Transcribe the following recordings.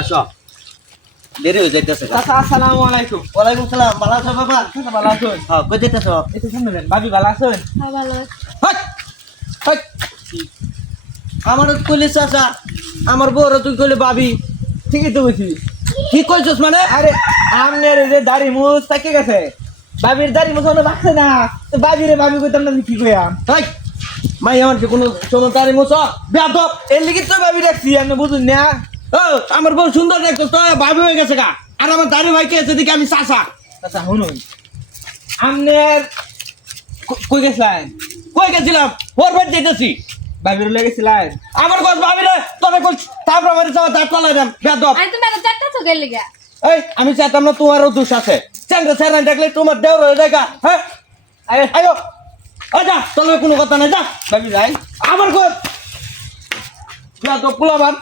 আসো দেরি হয়ে যাইতেছে। চাচা আসসালামু আলাইকুম। ওয়ালাইকুম সালাম। ভালো আছো বাবা? চাচা ভালো আছেন? হ্যাঁ, কই যাইতেছো? একটু সামনে যান। ভাবি ভালো আছেন? হ্যাঁ ভালো আছে। হাট হাট। আমার কইলে চাচা, আমার বউর তুই কইলে ভাবি। ঠিকই তো বলছি। কি কইছস মানে? আরে আমনের এই যে দাড়ি মুছ থাকে গেছে, ভাবির দাড়ি মুছ মনে বাঁচছে না, তো ভাবিরে ভাবি কইতাম না কি কইয়াম। হাই মাই আমার কি কোনো সমতারি মোছ বেয়াদব। এর লিগে তো ভাবি রাখছি, আপনি বুঝুন না। ও আমার বউ সুন্দর দেখছস তো ভাবি হয়ে গেছে গা। আর আমার দাড়ি ভাই কে আছে দিকে আমি চাচা। চাচা শুনুন, আমনের কই গেছিলেন? কই গেছিলাম? ওর বাড়ি যাইতেছি। ভাবির লগে গেছিলেন? আমার কস ভাবি রে তোরে কই তারপর আমার চাওয়া দাঁত পালাই দেন বেয়াদব। আর তুমি এত চারটা চোখের লিগা এই আমি চাইতাম না তোমারও দোষ আছে। চ্যাংরা চ্যাংরা দেখলে তোমার দেওর হয়ে যায় গা। হ্যাঁ আরে আয়ো আচ্ছা তোর কোনো কথা নাই যা। ভাবি যাই। আমার কই বেয়াদব পোলাবান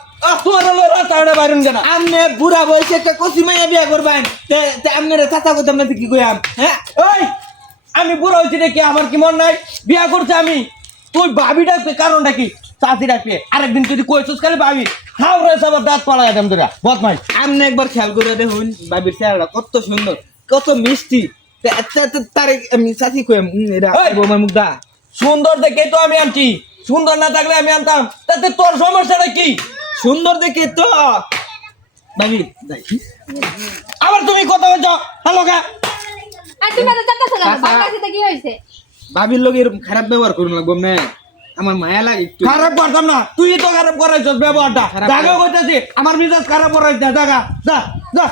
তোমার হলো রাস্তাটা বাইরন কেনা। আমনে বুড়া বয়সে একটা কচি মাইয়া বিয়া করবেন, তে আমনের চাচা কইতাম না তো কি কইয়াম? হ্যাঁ ওই আমি বুড়ো হয়েছি দেখি আমার কি মন নাই? বিয়া করছে আমি, তুই ভাবি ডাকবে কারণটা কি? চাষি ডাকবে আরেকদিন যদি কইছিস খালি ভাবি হাও রে সবার দাঁত পালাই দেন তোরা বদমাই। আমনে একবার খেয়াল করে দেখুন ভাবির চেহারাটা কত সুন্দর, কত মিষ্টি। তার আমি চাচি কইয়াম এটা ওই! বৌমার মুখটা সুন্দর দেখে তো আমি আনছি, সুন্দর না থাকলে আমি আনতাম। তাতে তোর সমস্যাটা কি? সুন্দর দেখে তো ভাবি যাই। আবার তুমি কথা বলছো হ্যালো গা। আর তুমি এত চারটা চোখের চাচা। বাংলাদেশে কি হয়েছে? ভাবির লগে এরকম খারাপ ব্যবহার করুন লাগবো না, আমার মায়া লাগে একটু। খারাপ করতাম না, তুই তো খারাপ করাইছস ব্যবহারটা। খারাপ জাগা কইতাছি আমার মিজাজ খারাপ করাইছ না। জাগা যা যা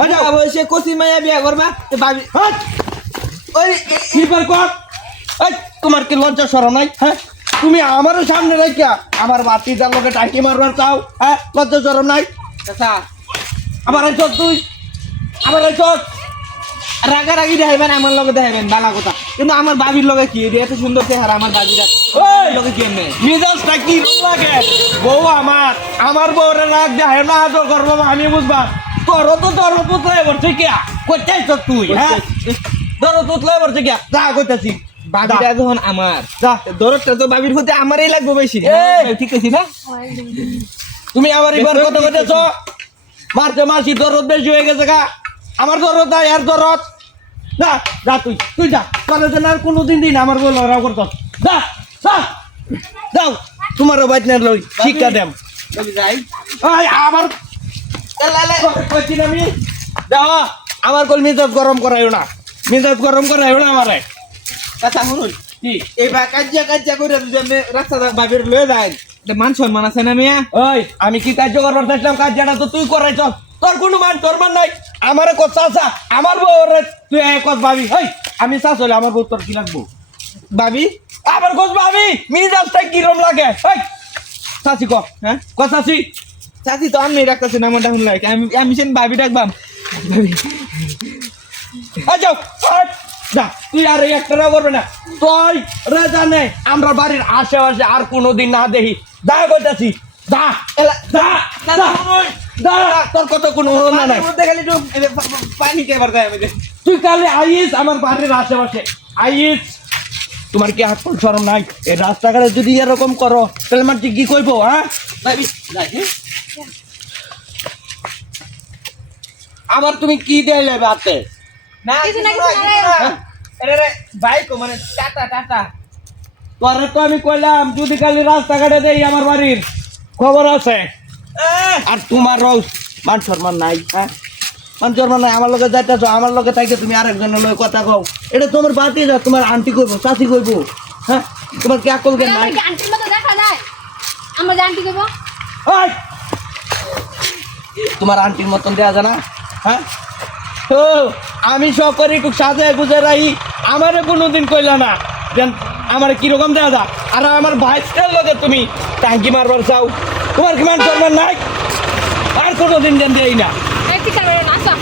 আচ্ছা বুড়া বয়সে কচি মাইয়া বিয়া করবা, তো ভাবি হাট ওই কি বার কর। এই তোমার কি লজ্জা শরম নাই? হ্যাঁ তুমি আমারও সামনে রাখিয়া আমার বাতিটার লোকে টাকি মারবার চাও? হ্যাঁ লজ্জা শরম নাই? চাচা আমার আইছস তুই, আমার আইছস। রাগারাগি দেখাইবেন, আমার লগে দেখাইবেন বালা কথা, কিন্তু আমার ভাবির লগে কি এত সুন্দর চেহারা আমার ভাবিরা ওই! লগে কি এমনি? মিজাজটা কি লাগে? বউ আমার বউরে রাগ দেয় না আদর করবো আমি বুঝবা। তোর পুতলাই বলছে কিয়া কইতাইছ তুই? হ্যাঁ তোর পুতলাই বলছে কিয়া যা কইতাছি। ভাবিরা যখন আমার যা দরদটা তো ভাবির হতে আমারই লাগবে বেশি। এই! ঠিক আছে না? তুমি আমার এবার কথা কইতেছ মারতে মাসি দরদ বেশি হয়ে গেছে গা। আমার দরদ নাই আর দরদ না। যা তুই যা, তোর জন্য আর কোনোদিন দিন আমার বল রাও করত। যা যা যাও তোমারও বাইট না লই শিক্ষা দেম। ভাবি যাই। ওই আমার কইছি না আমি যাও আমার কল মেজাজ গরম করাইও না, মেজাজ গরম করাইও না আমারে। চাচা শুনুন, কি এইবার কাজিয়া করে যদি আপনি রাস্তা ভাবির লয়ে যায়, এটা মান সম্মান আছে না মিয়া? ওই আমি কি কার্য করবার চাইছিলাম? কার্যটা তো তুই করাইছ। তোর কোনো মান তোর মান নাই। আমারে কত চাচা, আমার বউ তুই কত ভাবি। হই আমি চাষ হলে আমার বউ তোর কি লাগবো? ভাবি আবার কত ভাবি মিজাজটা কিরম লাগে? হই চাচি ক, হ্যাঁ ক চাচি। চাচি তো আমি রাখতেছি না, আমার ডাকুন লাগে আমি সেন ভাবি ডাকবাম। ভাবি যাও যা, তুই আর এই একটা করবে না। তুই রে জানে আমরা বাড়ির আশেপাশে আর কোনোদিন না দেখি। যা করতেছি যা যা যা যা, তোর কত কোনো না নাই। মধ্যে খালি একটু পানি খেয়ে যায় আমি। তুই কালে আইস আমার বাড়ির আশেপাশে আইস। তোমার কি হাত শরম নাই? এই রাস্তাঘাটে যদি এরকম করো তাহলে আমার কি কইবো? হ্যাঁ ভাবি যাই, হ্যাঁ? আবার তুমি কি দিয়ে নেবে হাতে? না কিছু না, কিছু কিছু না, না, কিছু না। এরে রে বাইক মানে টাটা টাটা। তোরে তো আমি কইলাম যদি কালি রাস্তাঘাটে দেই আমার বাড়ির খবর আছে। আর তোমার মান সম্মান নাই। হ্যাঁ মান সম্মান নাই। আমার লোকে যাইতেছ, আমার লোকে থাকতে তুমি আরেকজনের লোক কথা কও। এটা তোমার বাতি যা, তোমার আন্টি কইবো চাচি কইবো। হ্যাঁ তোমার কি আকল জ্ঞান নাই? আন্টির মতো দেখা নাই, আমরা যে আন্টি দেবো। ওই! তোমার আন্টির মতন দেয়া যায় না? হ্যাঁ ও আমি সব করি একটু সাজে গুজে রাখি। আমারে কোনোদিন কইলা না যেন আমার কিরকম দেয়া যা। আর আমার ভাইসটার লোকে তুমি টাঙ্কি মারবার চাও। তোমার কি মান সম্মান নাই? আর কোনোদিন যেন দেই না। এই ঠিক আছে না, আসো।